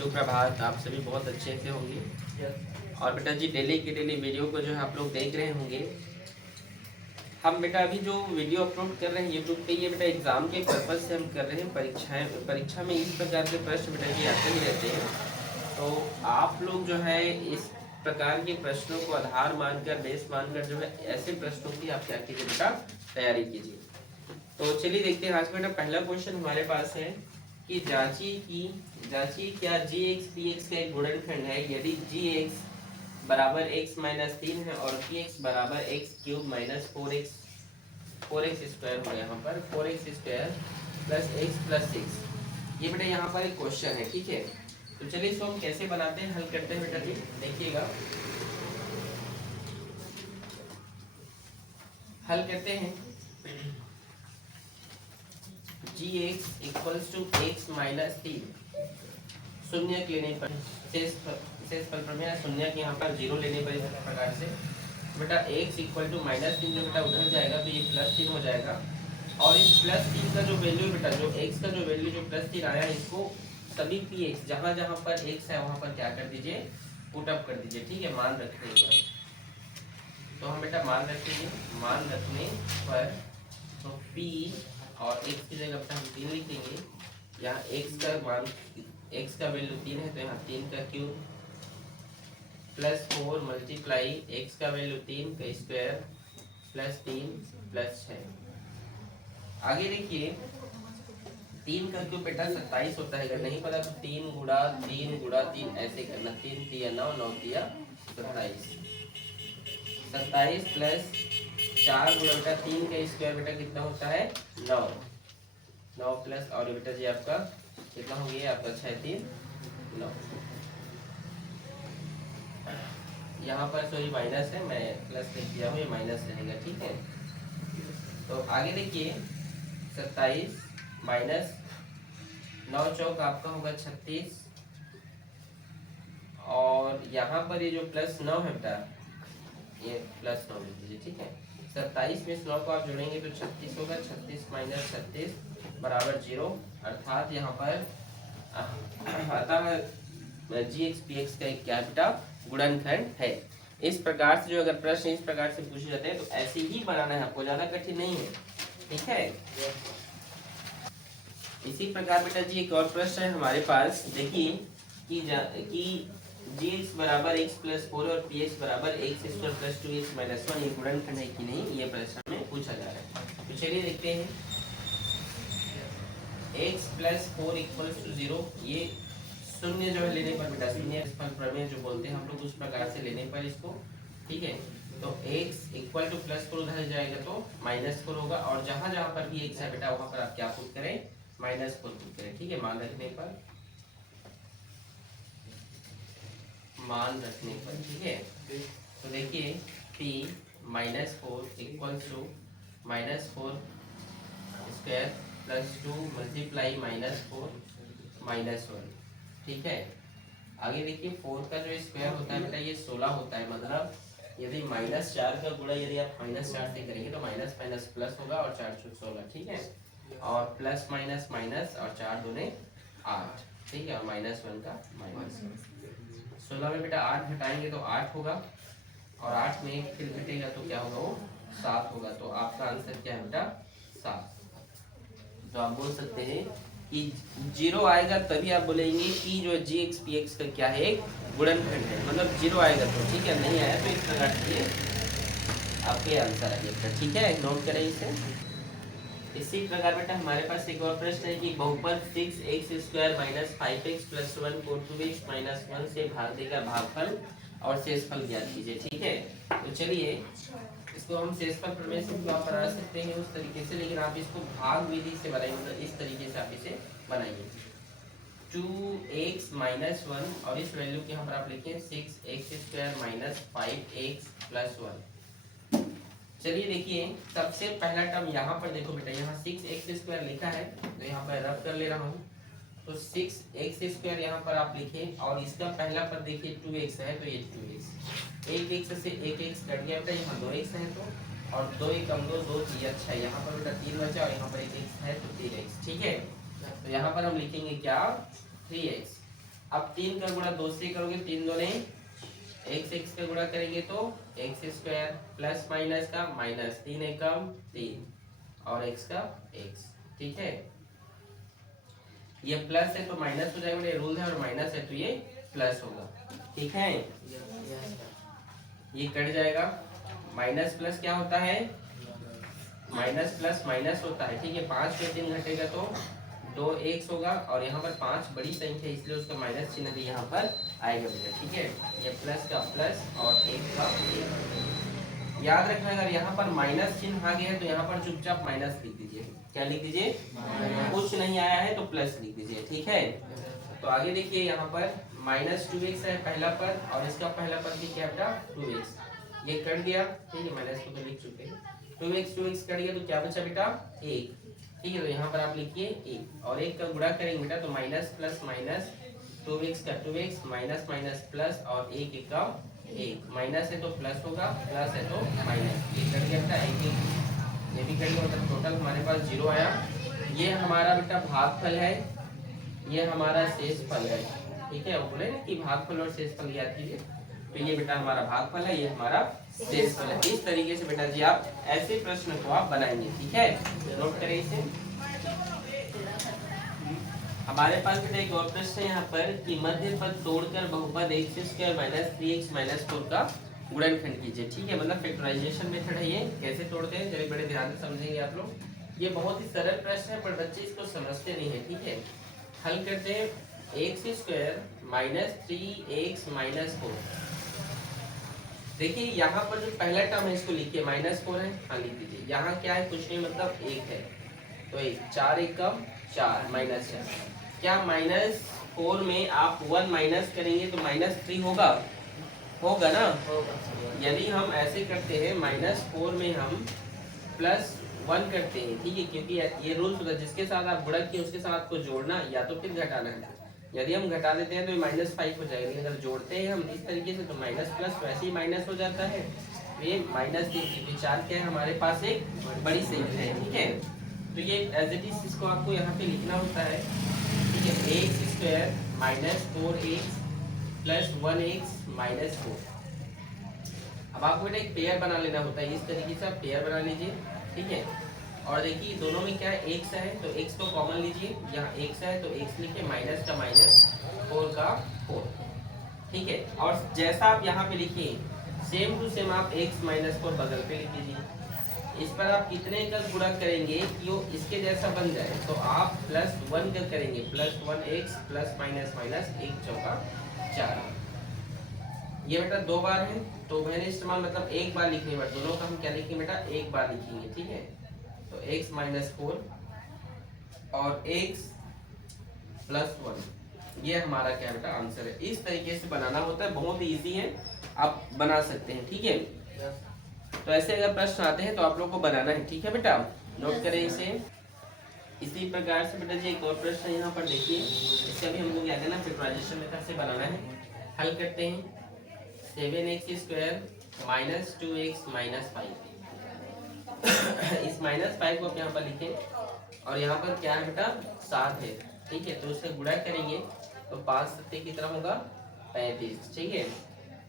सुप्रभात। आप सभी बहुत अच्छे से होंगे और बेटा जी डेली की डेली वीडियो को जो है आप लोग देख रहे होंगे। हम बेटा अभी जो वीडियो अपलोड कर रहे हैं यूट्यूब पे, ये बेटा एग्ज़ाम के पर्पज़ से हम कर रहे हैं। परीक्षा में इस प्रकार के प्रश्न बेटा जी आते ही रहते हैं, तो आप लोग जो है इस प्रकार के प्रश्नों को आधार मानकर, बेस मानकर जो है ऐसे प्रश्नों की आप क्या कीजिए बेटा, तैयारी कीजिए। तो चलिए देखते हैं। आज बेटा पहला क्वेश्चन हमारे पास है कि जांची क्या जी एक्स पी एक्स का एक गुणनखंड है यदि जी एक्स बराबर एक्स माइनस 3 है और पी एक्स बराबर x cube minus 4x square हो, यहाँ पर 4x square plus x plus 6। ये बेटा यहाँ पर एक क्वेश्चन है, ठीक है। तो चलिए इसको हम कैसे बनाते हैं, हल करते हैं बेटा जी, देखिएगा। हल करते हैं। G X equals to X minus 3 शून्य लेने पर शेष फल प्रमेय, शून्य के यहाँ पर 0 लेने पर इस प्रकार से बेटा x इक्वल टू -3 जो बेटा उधर जाएगा तो ये +3 हो जाएगा। और इस +3 का जो वैल्यू बेटा, जो x का जो वैल्यू जो +3 आया, इसको सभी px जहाँ जहाँ पर x है वहाँ पर क्या कर दीजिए, पुट अप कर दीजिए, ठीक है, मान रखने पर। तो हम बेटा मान रखेंगे, मान रखने पर तो p और x की जगह पर हम 3 लिखेंगे। यहाँ x का मान, x का वैल्यू 3 है तो यहाँ 3 का क्यूब प्लस 4 मल्टीप्लाई x का वैल्यू 3 का स्क्वायर प्लस 3 प्लस 6। आगे देखिए 3 का क्यूब बेटा 27 होता है, अगर नहीं पता तो 3 गुणा 3 गुणा 3 ऐसे करना। 3 तिया 9, 9 तिया 27, 27 प्लस 4 गुणा बेटा 3 का स्क्वायर बेटा कितना होता है 9, 9 प्लस और बेटा जी आपका कितना हो गया आपका 6 3 9। यहाँ पर सॉरी माइनस है, मैं प्लस लिख दिया हूँ, ये माइनस रहेगा, ठीक है। तो आगे देखिए 27 माइनस 9 चौक आपका होगा 36 और यहाँ पर ये जो प्लस 9 है बेटा, ये प्लस 9 लिख दीजिए, ठीक है। 27 में 9 को आप जोड़ेंगे तो 36 होगा। 36 माइनस 36 बराबर 0, अर्थात यहाँ पर अतः जी एक्स पी एक्स का एक क्या बेटा गुणनखंड है। इस प्रकार से जो अगर प्रश्न इस प्रकार से पूछे जाते हैं तो ऐसे ही बनाना है आपको, ज्यादा कठिन नहीं है, ठीक है। इसी प्रकार बेटा जी एक और प्रश्न है हमारे पास, देखिए कि जी एक्स बराबर एक्स प्लस 4 और पी एक्स बराबर x square plus 2x minus 1 ये गुणनखंड है कि नहीं, ये प्रश्न में पूछा जा रहा है। तो चलिए देखते हैं। x प्लस 4 इक्वल्स टू 0, ये शून्य जो है लेने पर बेटा, शून्य फल प्रमेय जो बोलते हैं हम लोग, उस प्रकार से लेने पर इसको, ठीक है। तो x इक्वल टू +4 उधर जाएगा तो -4 होगा और जहां जहां पर भी x है बेटा वहां पर आप क्या पुट करें, -4 पुट करें, ठीक है। मान रखने पर, मान रखने पर, ठीक है। तो देखिए p -4 equals to -4 square plus 2 multiply -4 -1, ठीक है। आगे देखिए 4 का जो स्क्वायर होता है बेटा ये 16 होता है, मतलब यदि -4 का गुणा यदि आप -4 से करेंगे तो माइनस माइनस प्लस होगा और 4 छुट 16, ठीक है। और प्लस माइनस माइनस और 4 दूने 8, ठीक है, और -1 का -1। 16 में बेटा 8 घटाएंगे तो 8 होगा और 8 में 1 फिर घटेगा तो क्या होगा, वो 7 होगा। तो आपका आंसर क्या है बेटा 7। तो आप बोल सकते हैं कि 0 आएगा तभी आप बोलेंगे कि जो जी एक्स पी एक्स का क्या है, एक गुणनखंड है, मतलब 0 आएगा तो, ठीक है। नहीं आया तो इस प्रकार से आपके आंसर आएगा, ठीक है, नोट करें इसे। इसी प्रकार बेटा हमारे पास एक और प्रश्न है कि बहुपद 6x² माइनस 5x प्लस 1 को 2x माइनस 1 से भाग देगा, भागफल और शेषफल ज्ञात कीजिए, ठीक है। तो चलिए इसको हम शेषफल प्रमेय से भी बना सकते हैं उस तरीके से, लेकिन आप इसको भाग विधि से बनाइए, मतलब इस तरीके से आप इसे बनाइए। 2x माइनस 1 और इस वैल्यू के यहाँ पर आप लिखें 6x² माइनस 5x प्लस 1। चलिए देखिए सबसे पहला टर्म यहाँ पर देखो बेटा, यहाँ 6x² लिखा है तो यहाँ पर रब कर ले रहा हूँ। तो 6x² यहाँ पर आप लिखें और इसका पहला पद देखिए 2x है तो ये 2x, एक x से एक x कट गया बेटा, यहाँ 2x है तो, और 2 1 कम 2 2 3 अच्छा, यहाँ पर बेटा 3 बचा और यहाँ पर एक x है तो 3x, ठीक है। तो यहाँ पर हम लिखेंगे क्या 3x अब 3 का गुणा 2 से करोगे, 3 दूने x x का गुणा करेंगे तो x स्क्वायर प्लस माइनस का माइनस, 3 एकम 3 और x का x। ठीक है, ये प्लस है तो माइनस हो जाएगा, ये रूल है, और माइनस है तो ये प्लस होगा। ठीक है, ये कट जाएगा। माइनस प्लस क्या होता है, माइनस प्लस माइनस होता है। ठीक है, 5 पे 3 घटेगा तो 2x होगा, और यहाँ पर 5 बड़ी संख्या इसलिए उसका माइनस चिन्ह भी यहाँ पर आएगा बेटा। ठीक है, ये प्लस का प्लस और 1 का 1। याद रखना, अगर यहाँ पर माइनस चिन्ह आ गया है तो यहाँ पर चुपचाप माइनस लिख दीजिए। क्या लिख दीजिए, कुछ नहीं आया है तो प्लस लिख दीजिए। ठीक है, तो आगे देखिए, यहाँ पर -2x है पहला पद, और इसका पहला पद भी क्या बेटा 2x, ये कट गया। ठीक है, माइनस को तो लिख चुके हैं, 2x कट गया तो क्या बचा बेटा 1। ठीक है, तो यहाँ पर आप लिखिए 1, और 1 का गुणा करेंगे बेटा तो माइनस प्लस माइनस, 2x का 2x, माइनस माइनस प्लस, और 1 का 1, माइनस है तो प्लस होगा, प्लस है तो माइनस, ये कट गया बेटा 1, ये भी कट गया, मतलब टोटल हमारे पास 0 आया। ये हमारा बेटा भागफल है, ये हमारा शेषफल है। ठीक है, वो बोले ना कि भागफल और शेषफल याद कीजिए, तो ये बेटा हमारा भागफल है, ये हमारा शेषफल है। इस तरीके से बेटा जी आप ऐसे प्रश्न को आप बनाएंगे। ठीक है, नोट करें इसे। हमारे पास बेटा एक और प्रश्न है यहाँ पर कि मध्य पद तोड़कर बहुपद x² माइनस 3x माइनस 4 का गुणनखंड कीजिए। ठीक है, मतलब फैक्टराइजेशन मेथड है, ये कैसे तोड़ते हैं जरा बड़े ध्यान से समझेंगे आप लोग। ये बहुत ही सरल प्रश्न है, पर बच्चे इसको समझते नहीं है। ठीक है, हल करते हैं, x² माइनस 3x माइनस 4। देखिए यहाँ पर जो पहला टर्म है इसको लिखिए, -4 है, हाँ लिख दीजिए। यहाँ क्या है, कुछ नहीं, मतलब 1 है, तो 1, 4 एकम 4 माइनस 4। क्या -4 में आप 1 माइनस करेंगे तो -3 होगा, होगा ना। यदि हम ऐसे करते हैं, -4 में हम +1 करते हैं। ठीक है, क्योंकि ये रूल होता है, जिसके साथ आप गुणा किए उसके साथ आपको जोड़ना या तो फिर घटाना है। यदि हम घटा देते हैं तो -5 हो जाएगा, लेकिन अगर जोड़ते हैं हम इस तरीके से तो माइनस प्लस वैसे ही माइनस हो जाता है। ये -3 विचार क्या है, हमारे पास एक बड़ी संख्या है। ठीक है, तो ये एज इट इज इसको आपको यहाँ पे लिखना होता है। ठीक है, x² minus 4x plus 1x minus 4। अब आपको बेटा एक पेयर बना लेना होता है, इस तरीके से आप पेयर बना लीजिए। ठीक है, और देखिए दोनों में क्या है, x है तो x को कॉमन लीजिए, यहाँ x है तो x लिखे, माइनस का माइनस, 4 का 4। ठीक है, और जैसा आप यहाँ पे लिखिए सेम टू सेम आप x माइनस 4 बगल पे लिख दीजिए। इस पर आप कितने का गुणा करेंगे कि वो इसके जैसा बन जाए, तो आप +1 का करेंगे, +1x प्लस माइनस माइनस 1 चौका 4। ये बेटा 2 बार है तो मैंने इस्तेमाल, मतलब एक बार लिखने पर, दोनों का हम क्या लिखेंगे बेटा, एक बार लिखेंगे। ठीक है, तो x माइनस 4 और x प्लस 1, ये हमारा क्या बेटा आंसर है। इस तरीके से बनाना होता है, बहुत इजी है, आप बना सकते हैं। ठीक है, तो ऐसे अगर प्रश्न आते हैं तो आप लोग को बनाना है। ठीक है बेटा, नोट करें इसे। इसी प्रकार से बेटा जी एक और प्रश्न यहाँ पर देखिए, इसका भी हमको क्या करना है, फैक्टराइजेशन मेथड से बनाना है। हल करते हैं, 7x² माइनस 2x माइनस 5। इस -5 को आप यहाँ पर लिखें, और यहाँ पर क्या है बेटा 7 है। ठीक है, तो उससे गुणा करेंगे तो 5 सत्ते की तरह होगा 35। ठीक है,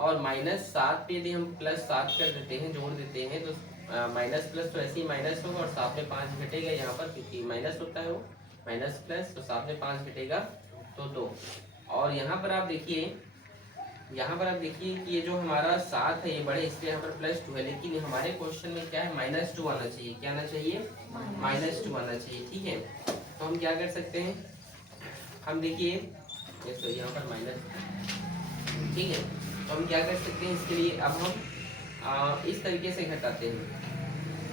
और -7 पे यदि हम +7 कर देते हैं, जोड़ देते हैं, तो माइनस प्लस तो ऐसे ही माइनस होगा, और 7 में 5 घटेगा यहाँ पर, क्योंकि माइनस होता है वो, माइनस प्लस, तो 7 में 5 घटेगा तो 2। और यहाँ पर आप देखिए, यहाँ पर आप देखिए कि ये जो हमारा 7 है ये बड़े, इसलिए यहाँ पर +2 है, लेकिन हमारे क्वेश्चन में क्या है, -2 आना चाहिए। क्या आना चाहिए, -2 आना चाहिए। ठीक है, तो हम क्या कर सकते हैं, हम देखिए यहाँ पर माइनस, ठीक है, तो हम क्या कर सकते हैं इसके लिए, अब हम इस तरीके से घटाते हैं,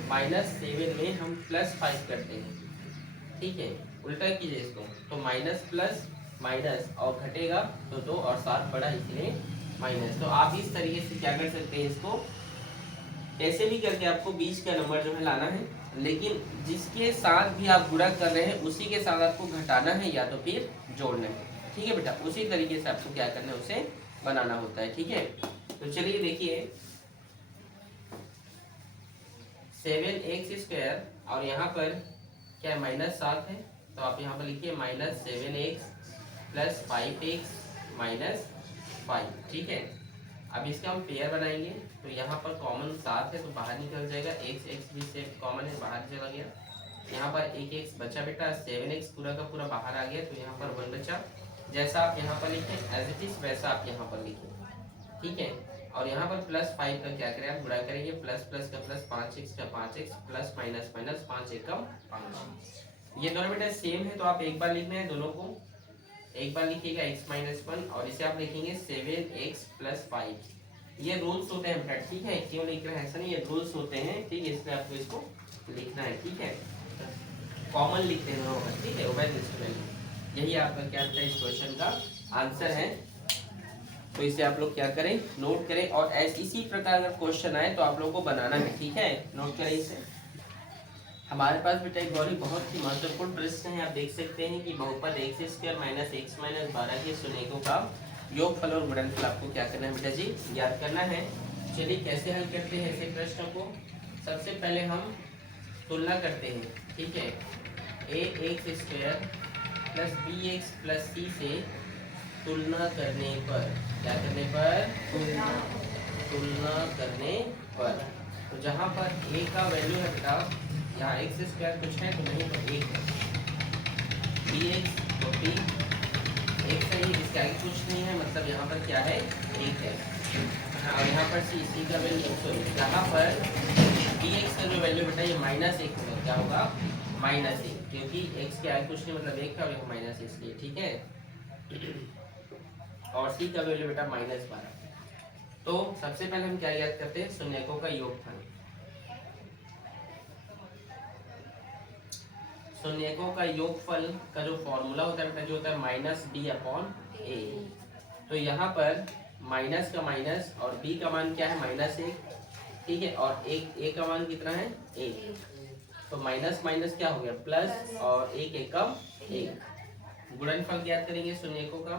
-7 में हम +5 करते हैं। ठीक है, उल्टा कीजिए इसको, तो माइनस प्लस माइनस और घटेगा तो 2, और 7 बड़ा इसलिए माइनस। तो आप इस तरीके से क्या कर सकते हैं, इसको कैसे भी करके आपको बीच का नंबर जो है लाना है, लेकिन जिसके साथ भी आप गुणा कर रहे हैं उसी के साथ आपको घटाना है या तो फिर जोड़ना है। ठीक है बेटा, उसी तरीके से आपको क्या करना है, उसे बनाना होता है। ठीक है, तो चलिए देखिए, 7x² और यहाँ पर क्या है, -7 है, तो आप यहाँ पर लिखिए -7x प्लस 5x -5, ठीक है। अब इसका हम पेयर बनाएंगे, तो यहाँ पर कॉमन 7 है तो बाहर निकल जाएगा, x भी सेम कॉमन है, बाहर चला गया। यहाँ पर एक x बचा बेटा, 7x पूरा का पूरा बाहर आ गया, तो यहाँ पर 1 बचा। जैसा आप यहाँ पर लिखें एज इट इज वैसा आप यहाँ पर लिखें, ठीक है। और यहाँ पर +5 का क्या करें, आप गुणा करेंगे, प्लस प्लस का प्लस, 5x का 5x, प्लस माइनस माइनस, 5 एकम 5। ये दोनों बेटा सेम है तो आप एक बार लिखना है, दोनों को एक बार लिखिएगा x-1 और इसे आप लिखेंगे 7x + 5। ये रूल्स होते हैं बेटा, ठीक है। क्यों लिख रहे हैं ऐसा नहीं, ये रूल्स होते हैं, ठीक है, इसलिए आपको इसको लिखना है, ठीक है। कॉमन लिखते हैं दोनों, ठीक है, उभय निष्ठ। यही आपका क्या होता है, इस क्वेश्चन का आंसर है। तो इसे आप लोग क्या करें, नोट करें, और इसी प्रकार का क्वेश्चन आए तो आप लोग को बनाना है, ठीक है, नोट करें इसे। हमारे पास बेटा एक और बहुत ही महत्वपूर्ण प्रश्न है, आप देख सकते हैं कि बहुपद x² - x - 12 के सुनेकों का योगफल और गुणनफल आपको क्या करना है बेटा जी, याद करना है। चलिए कैसे हल करते हैं ऐसे प्रश्नों को। सबसे पहले हम तुलना करते हैं, ठीक है। ax² + bx + c से तुलना करने पर, क्या करने पर, तुलना करने पर, तो जहाँ पर a का वैल्यू है बेटा, यहाँ x² कुछ है तो नहीं, तो 1 है, bx तो b 1 सही, इसके आगे कुछ नहीं है, मतलब यहाँ पर क्या है, 1 है। और यहाँ पर c का वैल्यू, सॉरी यहाँ पर bx का जो वैल्यू बेटा ये -1 होगा, क्या होगा, -1, क्योंकि x के आगे कुछ नहीं, मतलब 1 का, और यहाँ माइनस इसलिए, ठीक है। और c का वैल्यू बेटा -12। तो सबसे पहले हम क्या याद करते हैं, शून्यकों का योगफल। शून्यकों का योगफल का जो फॉर्मूला होता है बेटा, जो होता है -b/a। तो यहाँ पर माइनस का माइनस और b का मान क्या है, -1, ठीक है, और a का मान कितना है, 1। तो माइनस माइनस क्या हो गया, प्लस, और 1 एकम 1। गुणनफल ज्ञात करेंगे शून्यकों का,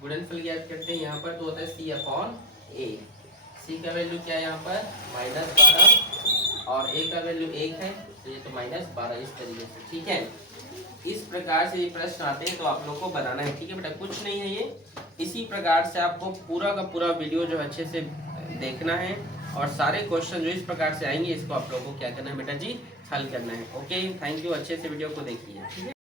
गुणनफल ज्ञात करते हैं यहाँ पर, तो होता है c/a। c का वैल्यू क्या है यहाँ पर, -12, और a का वैल्यू 1 है, तो ये तो -12, इस तरीके से, ठीक है। इस प्रकार से ये प्रश्न आते हैं तो आप लोग को बनाना है, ठीक है बेटा, कुछ नहीं है ये। इसी प्रकार से आपको पूरा का पूरा वीडियो जो अच्छे से देखना है, और सारे क्वेश्चन जो इस प्रकार से आएंगे इसको आप लोगों को क्या करना है बेटा जी, हल करना है। ओके, थैंक यू, अच्छे से वीडियो को देखिए, ठीक है।